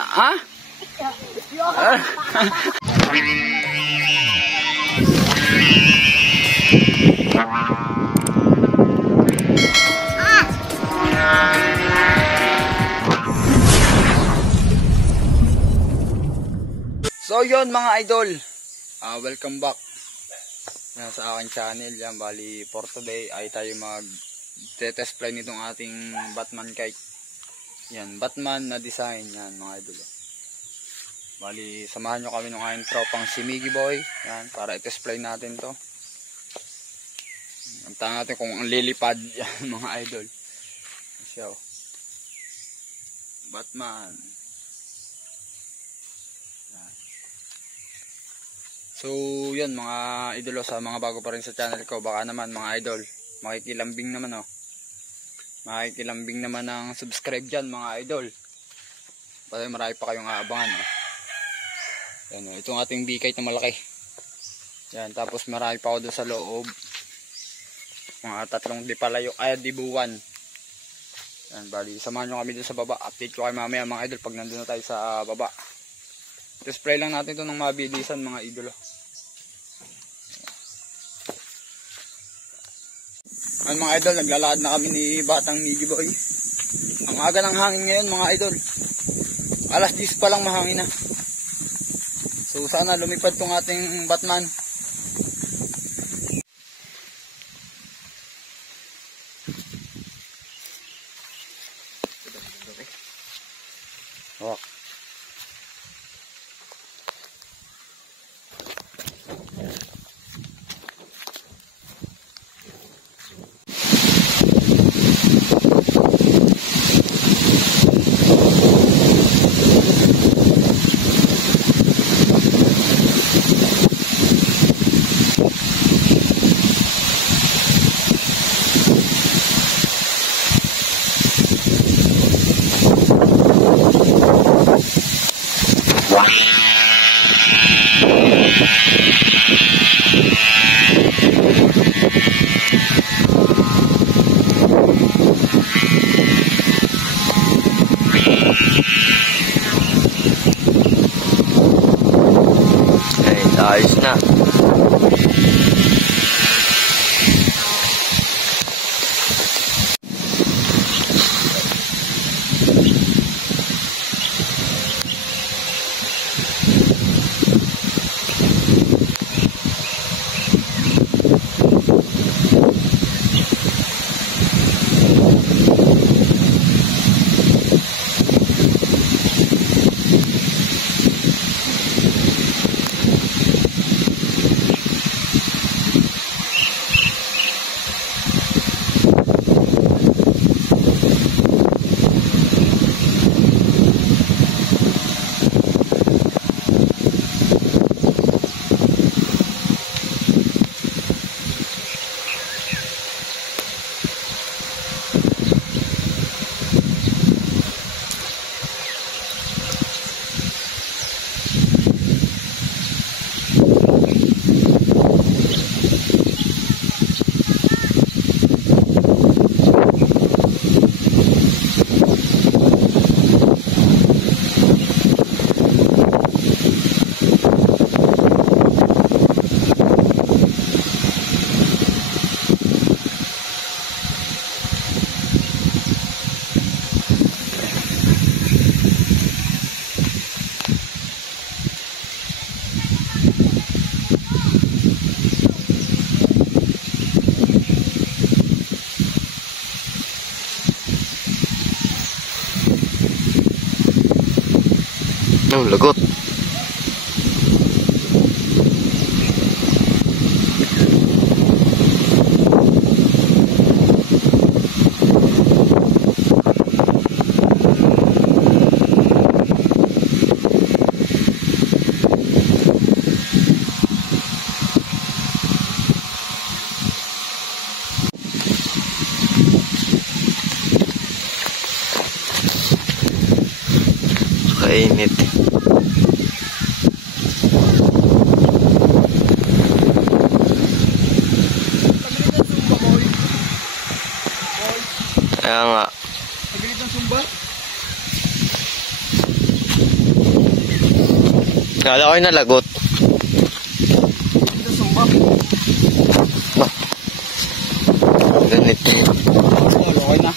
Ah? So yun mga idol, welcome back sa aking channel. Yan, bali for today ay tayo mag-test fly nitong ating Batman kite. Yan, Batman na design yan mga idol. Bali samahan nyo kami ng aking tropang si Miggy Boy. Yan, para i-test fly natin to. Antahan natin kung ang lilipad yan mga idol. So, Batman. So yun mga idolo, sa mga bago pa rin sa channel ko, baka naman mga idol makikilambing naman makikilambing naman ng subscribe dyan mga idol, para marami pa kayong aabangan Yan, itong ating bikite na malaki yan, tapos marami pa ako doon sa loob, mga 3 di palayo ay dibuwan yan. Bali samahan nyo kami doon sa baba, update ko kayo mamaya mga idol pag nandun na tayo sa baba. Spray lang natin ito ng mabilisan mga idolo. Ayun mga idol, naglalakad na kami ni Batang Miggy Boy. Ang aga ng hangin ngayon mga idol. Alas 10 pa lang mahangin na. So sana lumipad tong ating Batman. Oh. Ayos na. Oh, lagot. Kainit. Kaya nga. Nagilid ng sumba? Kala ko yung nalagot. Ito sumba. Ganito. Okay na.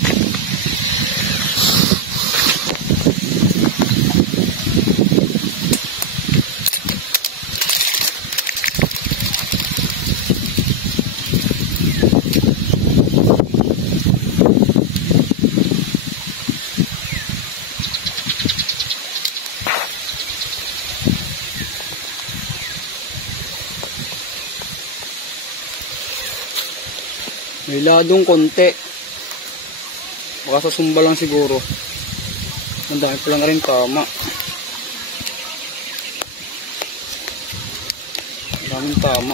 May ladong konti. Baka sa sumba lang siguro. Ang dami pa lang rin tama. Ang daming tama.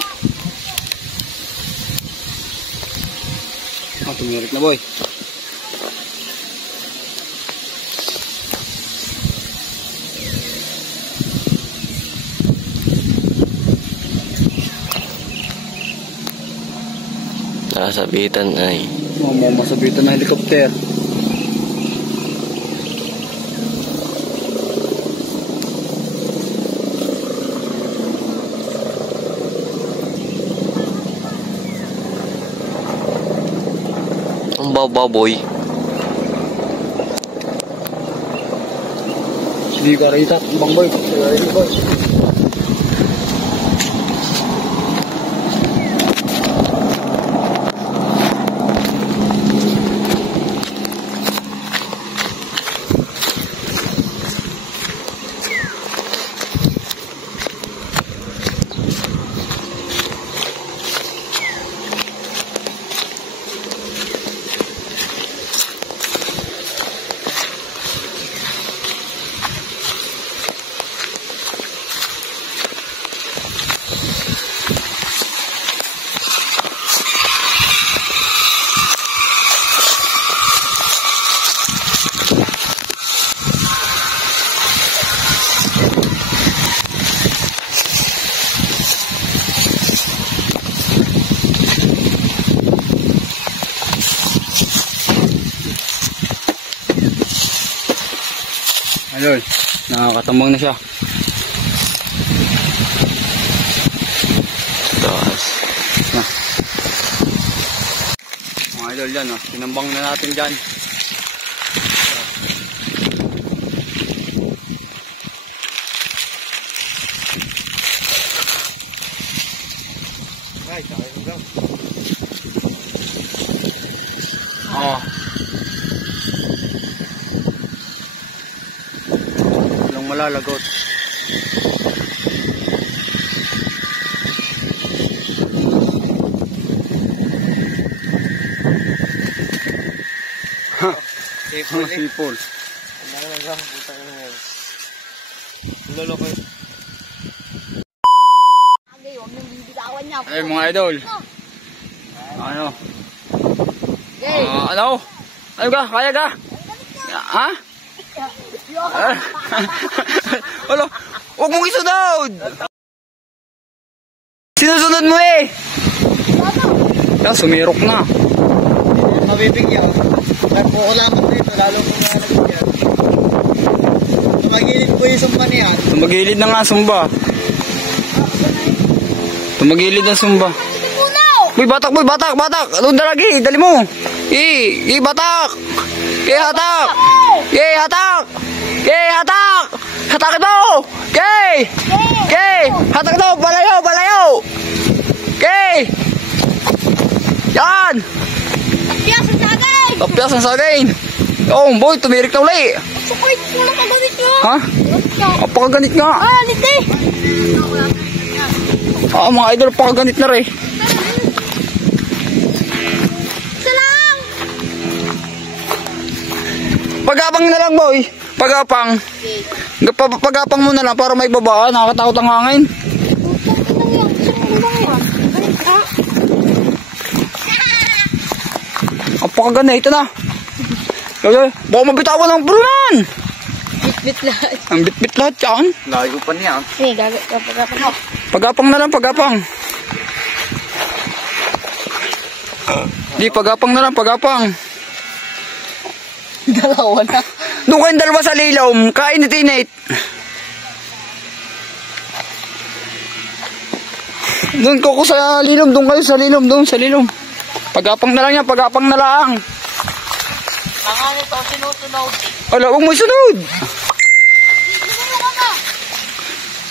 Tumirik na boy. Nakasabitan ay. Masabitan ng helicopter. Ang baboy. Hindi ka rita. Bang boy. Boy. Ayun, nakakatambang na siya. Taas. Mga idol yan, tinambang na natin dyan. Ay, kaya mo daw. Malalagot. Ha, sipol. Lolo ko. Ay mga idol. Ano? Ano? Ano ka? Kaya ka? Ha? Wala, huwag mong isunod. Sinusunod mo eh. Sumirok na. Mabibigyan. Nagpukulaman dito, lalo kung nalagyan. Tumagilid po yung sumba niyan. Tumagilid na nga sumba. Tumagilid na sumba. Boy, batak, boy, batak, batak. Doon lagi, dali mo. Batak. Hatak. Hatak. Hatak. Hatak ito. Hatak ito. Balayo. Yan. Tapyas ang sagay. Oh, boy, tumirik na uli. Ha? Pakaganit nga. Liti. Mga idol, pakaganit na rin. Pagapang na lang, boy. Pagapang. Pagapang mo na lang para may babaan. Nakakatakot ang hangin. Apakaganda. Ito na. Baka mabitawan ng bulunan. Bit-bit lahat. Ang bit-bit lahat yan. Layo pa niya. Sige, gagapang. Pagapang na lang, pagapang. Di, pagapang na lang, pagapang. Dalawa na. Doon kayong dalawa sa lilom. Kain ni Tinate. Doon ko sa lilom, doon kayo sa lilom, doon sa lilom. Pagapang na lang yan, pagapang na lang. Ang ito, sinusunod. Ala, huwag mo isunod.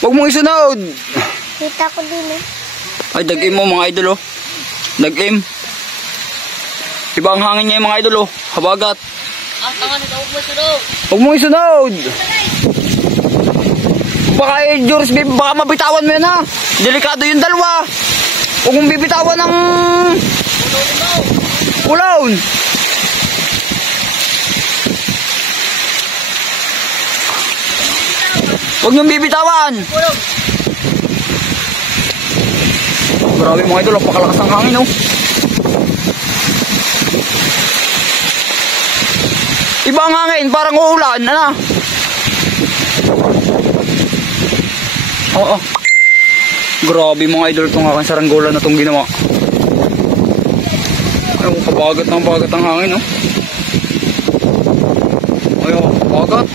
Huwag mo isunod. Kita ko din eh. Ay, dag-im mo mga idol oh. Dag-im. Iba ang hangin niya mga idol oh. Habagat. Ang tanga nito, huwag mo sunod. Huwag mo isunod. Baka George, baka mabitawan mo yan ha. Delikado yung dalawa. Huwag mong bibitawan ng ulawon. Huwag niyong bibitawan. Grabe mga idol, napakalakas ng hangin oh. Iba ang hangin, parang uulan, ano? Oo. Grabe mga idol itong aking saranggola na itong ginawa. Ay, kabagat ng bagat ang hangin, no? Ay, kabagat.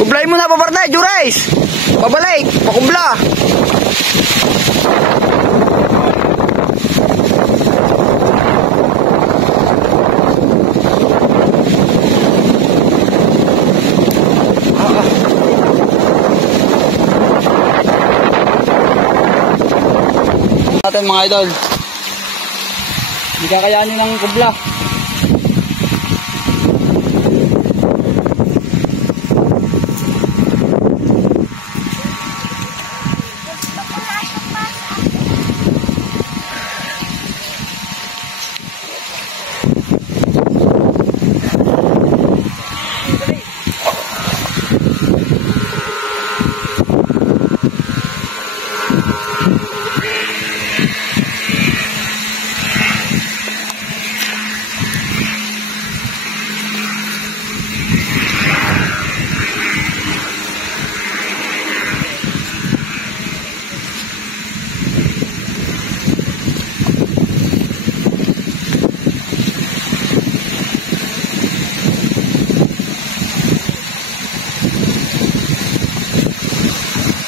Kublay mo na, papartay, Jurais! Pabalik, pakubla! Natin mga idol. Hindi kakayanin ng kubla.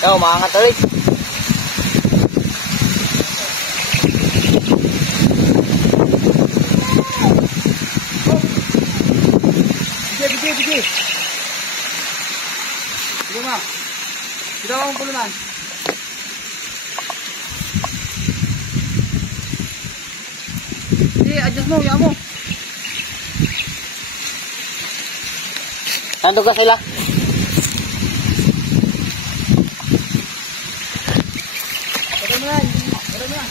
Yo, maangat ulit. Bigay. Sige ma. Kita akong pulunan. Sige, adjust mo, ya mo. Nandun ka sila? Ano na?